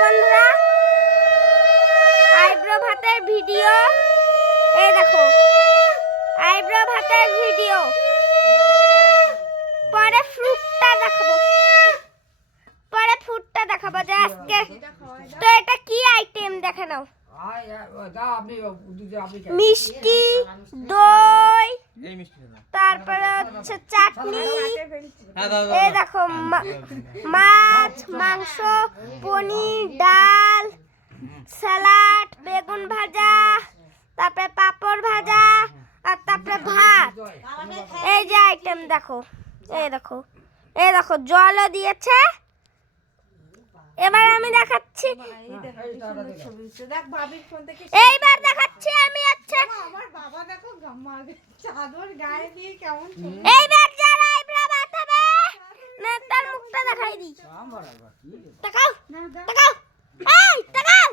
বন্ধুরা, আইব্রো ভাতের ভিডিও। এই দেখো আইব্রো ভাতের ভিডিও। পরে ফ্রুটটা দেখাবো যে আজকে। তো এটা কি আইটেম দেখে নাও। মিষ্টি, দই, তারপরে হচ্ছে চাটনি, এই দেখো মাছ, মাংস, পনির, ডাল, স্যালাড, বেগুন ভাজা, তারপরে পাপড় ভাজা, আর তারপরে ভাত। এই যে আইটেম দেখো, এই দেখো জলও দিয়েছে। এবার আমি দেখাচ্ছি, এইবার দেখাচ্ছি আমি। আচ্ছা এইবার যারা আইব্রো বাঁধাবে না তার মুখটা দেখাই দিই। তাকাও তাকাও, এই তাকাও।